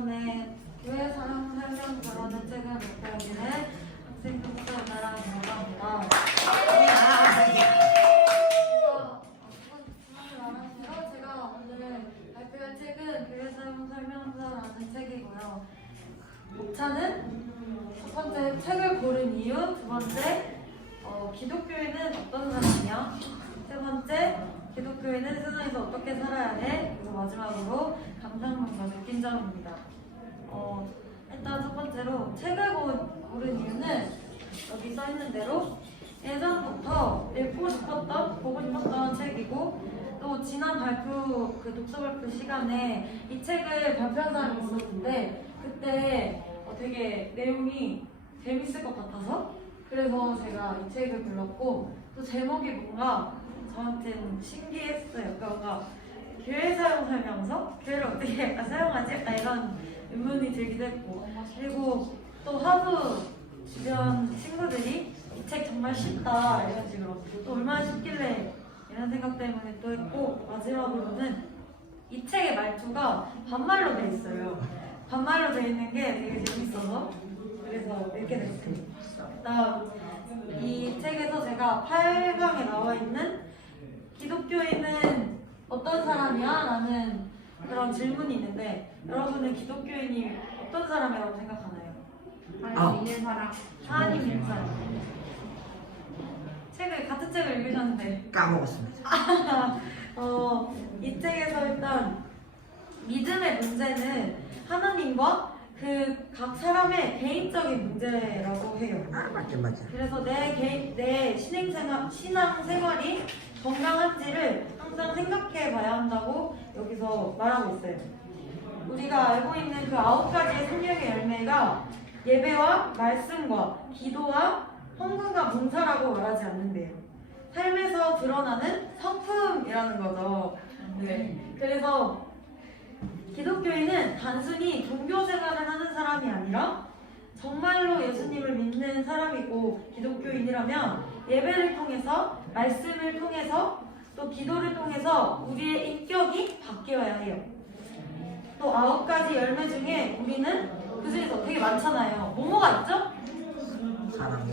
이번에 교회 사랑 설명서라는 책을 발표하기는 학생부터 나라입니다. 제가 오늘 발표할 책은 교회 사랑 설명서라는 책이고요. 목차는 첫 번째 책을 고른 이유, 두 번째 기독교인은 어떤 사람이야? 세 번째 기독교인은 세상에서 어떻게 살아야 해? 그리고 마지막으로 감상문과 느낀 점입니다. 일단 첫 번째로 책을 고른 이유는 여기 써있는 대로 예전부터 읽고 싶었던, 보고 싶었던 책이고 또 지난 발표, 독서 발표 시간에 이 책을 발표한 사람이 있었는데 그때 되게 내용이 재밌을 것 같아서 그래서 제가 이 책을 불렀고 또 제목이 뭔가 저한테는 신기했어요. 뭔가 교회 사용 설명서? 교회를 어떻게 사용하지? 약간 이런 의문이 들기도 했고 그리고 또 하도 주변 친구들이 이 책 정말 쉽다 이런 식으로 또 얼마나 쉽길래 이런 생각 때문에 또 했고 마지막으로는 이 책의 말투가 반말로 돼 있어요. 반말로 돼 있는 게 되게 재밌어서 그래서 읽게 됐습니다. 일단 이 책에서 제가 8강에 나와 있는 기독교인은 어떤 사람이야? 라는 그런 질문이 있는데 여러분은 기독교인이 어떤 사람이라고 생각하나요? 하나님 있는 사람. 하나님 있는 사람. 같은 책을 읽으셨는데 까먹었습니다. 이 책에서 일단 믿음의 문제는 하나님과 각 사람의 개인적인 문제라고 해요. 맞죠. 그래서 내 신앙생활이 건강한지를 항상 생각해 봐야 한다고 여기서 말하고 있어요. 우리가 알고 있는 그 9가지의 생명의 열매가 예배와 말씀과 기도와 헌금과 봉사라고 말하지 않는데요. 삶에서 드러나는 성품이라는 거죠. 네. 그래서 기독교인은 단순히 종교 생활을 하는 사람이 아니라 정말로 예수님을 믿는 사람이고 기독교인이라면 예배를 통해서 말씀을 통해서 또 기도를 통해서 우리의 인격이 바뀌어야 해요. 또 9가지 열매 중에 우리는 그 중에서 되게 많잖아요. 뭐가 있죠? 사랑.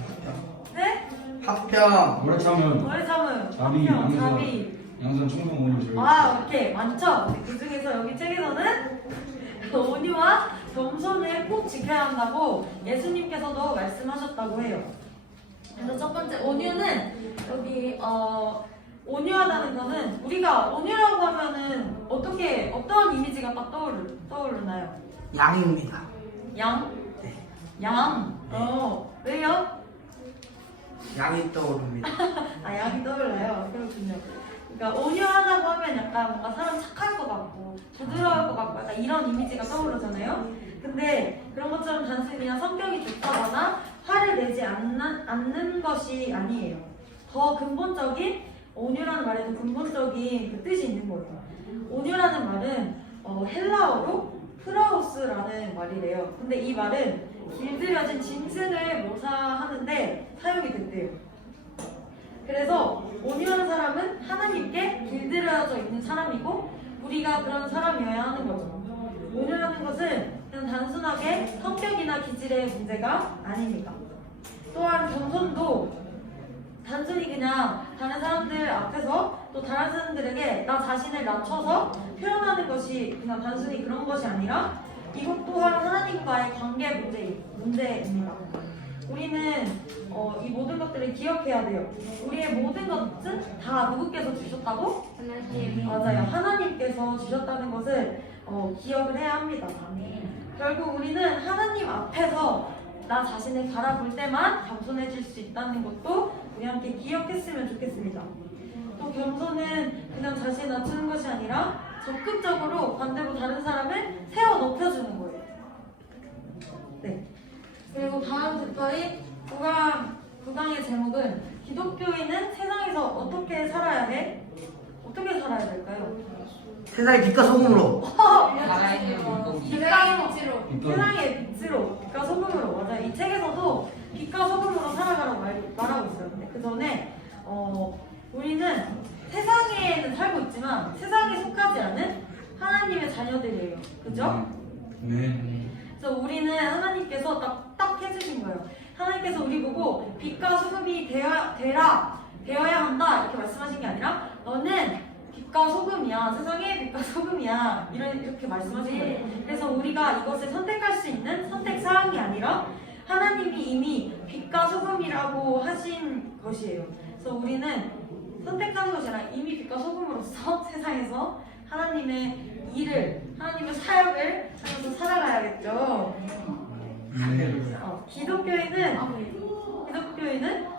네? 합평, 오래 참은, 오래 참음, 자비, 화평, 양선. 자비. 양선, 충성, 온유, 제일. 이렇게 많죠? 그 중에서 여기 책에서는 온유와 겸손을 꼭 지켜야 한다고 예수님께서도 말씀하셨다고 해요. 그래서 첫 번째 온유는 여기 온유하다는 거는 우리가 온유라고 하면은 어떤 이미지가 딱 떠오르나요? 양입니다. 양? 네. 양? 왜요? 양이 떠오릅니다. 양이 떠올라요. 그렇군요. 그러니까 온유하다고 하면 약간 뭔가 사람 착할 것 같고 부드러울 것 같고 약간 이런 이미지가 떠오르잖아요. 근데 그런 것처럼 단순히 그냥 성격이 좋다거나 화를 내지 않는 것이 아니에요. 더 근본적인 온유라는 말에도 근본적인 그 뜻이 있는 거예요. 온유라는 말은 헬라어로 프라우스라는 말이래요. 근데 이 말은 길들여진 짐승을 묘사하는데 사용이 된대요. 그래서 온유한 사람은 하나님께 길들여져 있는 사람이고 우리가 그런 사람이어야 하는 거죠. 온유라는 것은 그냥 단순하게 성격이나 기질의 문제가 아닙니다. 또한 겸손도 단순히 그냥 다른 사람들 앞에서 또 다른 사람들에게 나 자신을 낮춰서 표현하는 것이 그냥 단순히 그런 것이 아니라 이것 또한 하나님과의 관계 문제입니다. 우리는 이 모든 것들을 기억해야 돼요. 우리의 모든 것은 다 누구께서 주셨다고? 맞아요. 하나님께서 주셨다는 것을 기억을 해야 합니다. 결국 우리는 하나님 앞에서 나 자신을 바라볼 때만 겸손해질 수 있다는 것도 우리 함께 기억했으면 좋겠습니다. 또 겸손은 그냥 자신을 낮추는 것이 아니라 적극적으로 반대로 다른 사람을 세워 높여주는 거예요. 네. 그리고 다음 챕터인 9강의 제목은 기독교인은 세상에서 어떻게 살아야 해? 어떻게 살아야 될까요? 세상의 빛과 소금으로. 세상의 빛으로, 빛과 소금으로. 맞아요. 이 책에서도 빛과 소금으로 살아가라고 말하고 있어요. 근데 그 전에 우리는 세상에는 살고 있지만 세상에 속하지 않은 하나님의 자녀들이에요. 그죠? 네. 그래서 우리는 하나님께서 딱 해주신 거예요. 하나님께서 우리 보고 빛과 소금이 되어야 한다 이렇게 말씀하신 게 아니라 너는 빛과 소금이야, 세상의 빛과 소금이야 이렇게 말씀하신 거예요. 그래서 우리가 이것을 선택할 수 있는 선택 사항이 아니라 하나님이 이미 빛과 소금이라고 하신 것이에요. 그래서 우리는 선택하는 것이 아니라 이미 빛과 소금으로서 세상에서 하나님의 일을, 하나님의 사역을 하면서 살아가야겠죠. 기독교인은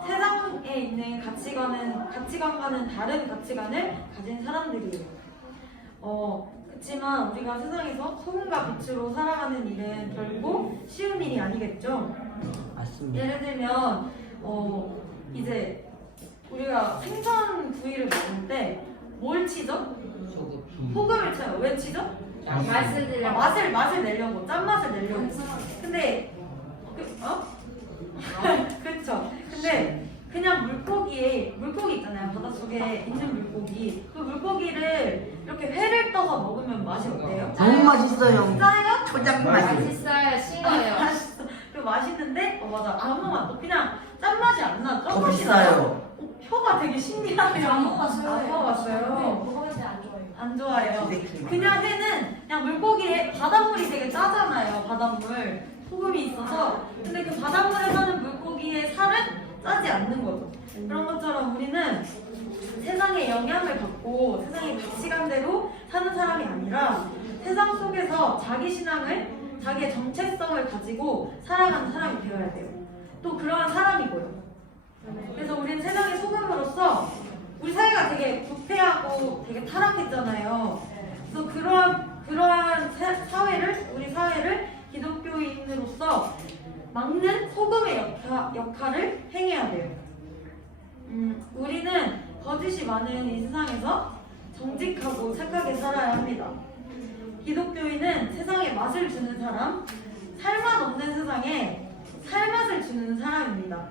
세상에 있는 가치관과는 다른 가치관을 가진 사람들이에요. 그렇지만 우리가 세상에서 소금과 빛으로 살아가는 일은 결국 쉬운 일이 아니겠죠. 맞습니다. 예를 들면 이제 우리가 생선 구이를 먹을 때 뭘 치죠? 소금을 쳐요. 왜 치죠? 맛을 들려. 맛을 내려고, 짠맛을 내려고. 근데 그렇죠. 근데 그냥 물고기 있잖아요. 바닷속에 있는 물고기. 그 물고기를 이렇게 회를 떠서 먹으면 맛이 어때요? 너무 맛있어요. 짜요? 초장 맛이. 맛있어요. 싱어요. 맛있어. 그 맛있는데 맞아. 아무 맛도 그냥 짠맛이 안 나죠? 더 비싸요. 혀가 되게 신기하네요. 안 먹어봤어요. 안 먹어봤어요. 먹어봤는데 안 좋아해요. 안 좋아해요. 그냥 회는 그냥 물고기에 바닷물이 되게 짜잖아요. 바닷물 소금이 있어서. 근데 그 바닷물에 사는 물고기의 살은 짜지 않는 거죠. 그런 것처럼 우리는 세상의 영향을 받고 세상의 가치관대로 사는 사람이 아니라 세상 속에서 자기 신앙을, 자기의 정체성을 가지고 살아가는 사람이 되어야 돼요. 또 그러한 사람이고요. 그래서 우리는 세상의 소금으로서 우리 사회가 되게 부패하고 되게 타락했잖아요. 그래서 그러한 우리 사회를 기독교인으로서 막는 소금의 역할을 행해야 돼요. 우리는 거짓이 많은 이 세상에서 정직하고 착하게 살아야 합니다. 기독교인은 세상에 맛을 주는 사람, 살맛 없는 세상에 살맛을 주는 사람입니다.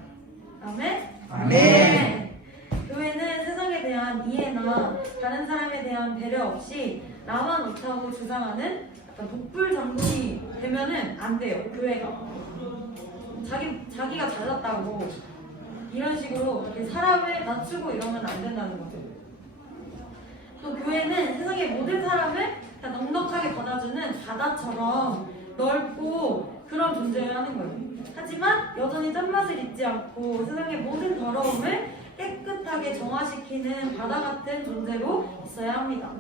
아멘? 아멘. 교회는 세상에 대한 이해나 다른 사람에 대한 배려 없이 나만 옳다고 주장하는 약간 독불장군이 되면은 안 돼요. 교회가 자기가 잘났다고 이런 식으로 이렇게 사람을 낮추고 이러면 안 된다는 거죠. 또 교회는 세상의 모든 사람을 다 넉넉하게 받아주는 바다처럼 넓고 그런 존재를 하는 거예요. 하지만 여전히 짠맛을 잊지 않고 세상의 모든 더러움을 깨끗하게 정화시키는 바다 같은 존재로 있어야 합니다.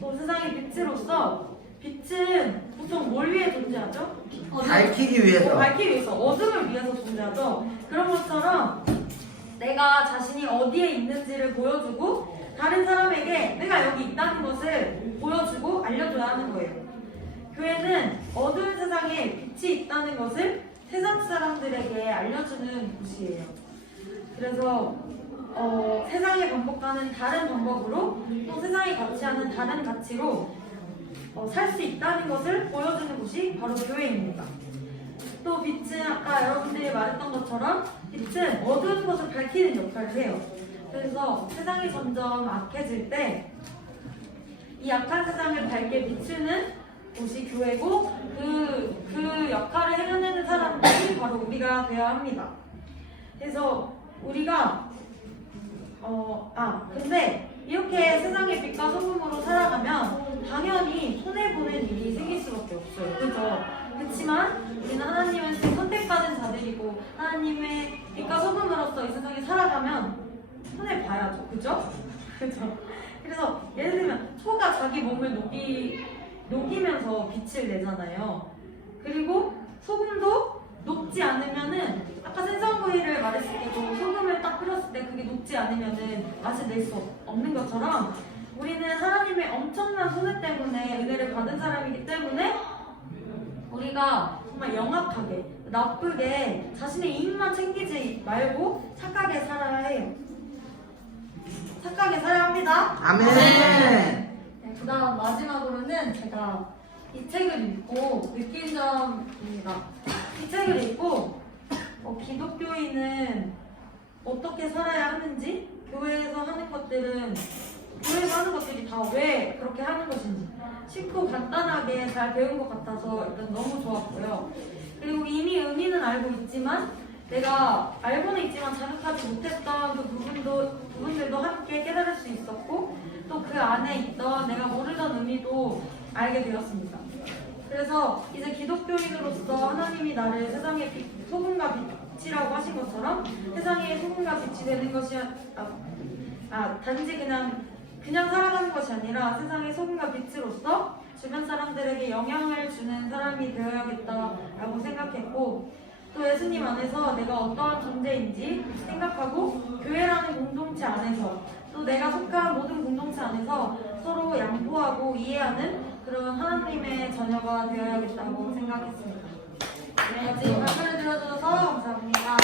또 세상의 빛으로서 빛은 보통 뭘 위해 존재하죠? 밝히기 위해서. 밝히기 위해서, 어둠을 위해서 존재하죠. 그런 것처럼 내가 자신이 어디에 있는지를 보여주고 다른 사람에게 내가 여기 있다는 것을 보여주고 알려줘야 하는 거예요. 교회는 어두운 세상에 빛이 있다는 것을 세상 사람들에게 알려주는 곳이에요. 그래서 세상에 반복하는 다른 방법으로 또 세상이 가치하는 다른 가치로 살 수 있다는 것을 보여주는 곳이 바로 교회입니다. 또 빛은 아까 여러분들이 말했던 것처럼 빛은 어두운 것을 밝히는 역할을 해요. 그래서 세상이 점점 악해질 때 이 악한 세상을 밝게 비추는 곳이 교회고 그 역할을 해내는 사람들이 바로 우리가 되어야 합니다. 그래서 우리가 근데 이렇게 세상의 빛과 소금으로 살아가면 당연히 손해보는 일이 생길 수밖에 없어요. 그죠? 그렇지만 우리는 하나님의 선택받은 자들이고 하나님의 빛과 소금으로서 이 세상에 살아가면 손해봐야죠. 그죠? 그죠? 그래서 예를 들면 소가 자기 몸을 녹이면서 빛을 내잖아요. 그리고 소금도 녹지 않으면은 아까 생선구이를 말했을 때도 소금을 딱 뿌렸을 때 그게 녹지 않으면은 맛을 낼 수 없는 것처럼 우리는 하나님의 엄청난 손해 때문에 은혜를 받은 사람이기 때문에 우리가 정말 영악하게 나쁘게 자신의 이익만 챙기지 말고 착하게 살아야 해요. 착하게 살아야 합니다. 아멘. 네, 그 다음 마지막으로는 제가 이 책을 읽고 느낀 점입니다. 이 책을 읽고 기독교인은 어떻게 살아야 하는지, 교회에서 하는 것들이 다 왜 그렇게 하는 것인지, 쉽고 간단하게 잘 배운 것 같아서 일단 너무 좋았고요. 그리고 이미 의미는 알고 있지만 내가 알고는 있지만 자극하지 못했던 그 부분들도 함께 깨달을 수 있었고 또 그 안에 있던 내가 모르던 의미도 알게 되었습니다. 그래서 이제 기독교인으로서 하나님이 나를 세상의 소금과 빛이라고 하신 것처럼 세상의 소금과 빛이 되는 것이 단지 그냥 살아가는 것이 아니라 세상의 소금과 빛으로서 주변 사람들에게 영향을 주는 사람이 되어야겠다라고 생각했고 또 예수님 안에서 내가 어떠한 존재인지 생각하고 교회라는 공동체 안에서 또 내가 속한 모든 공동체 안에서 서로 양보하고 이해하는 그런 하나님의 자녀가 되어야겠다고 생각했습니다. 네, 지금 말씀을 들어주셔서 감사합니다.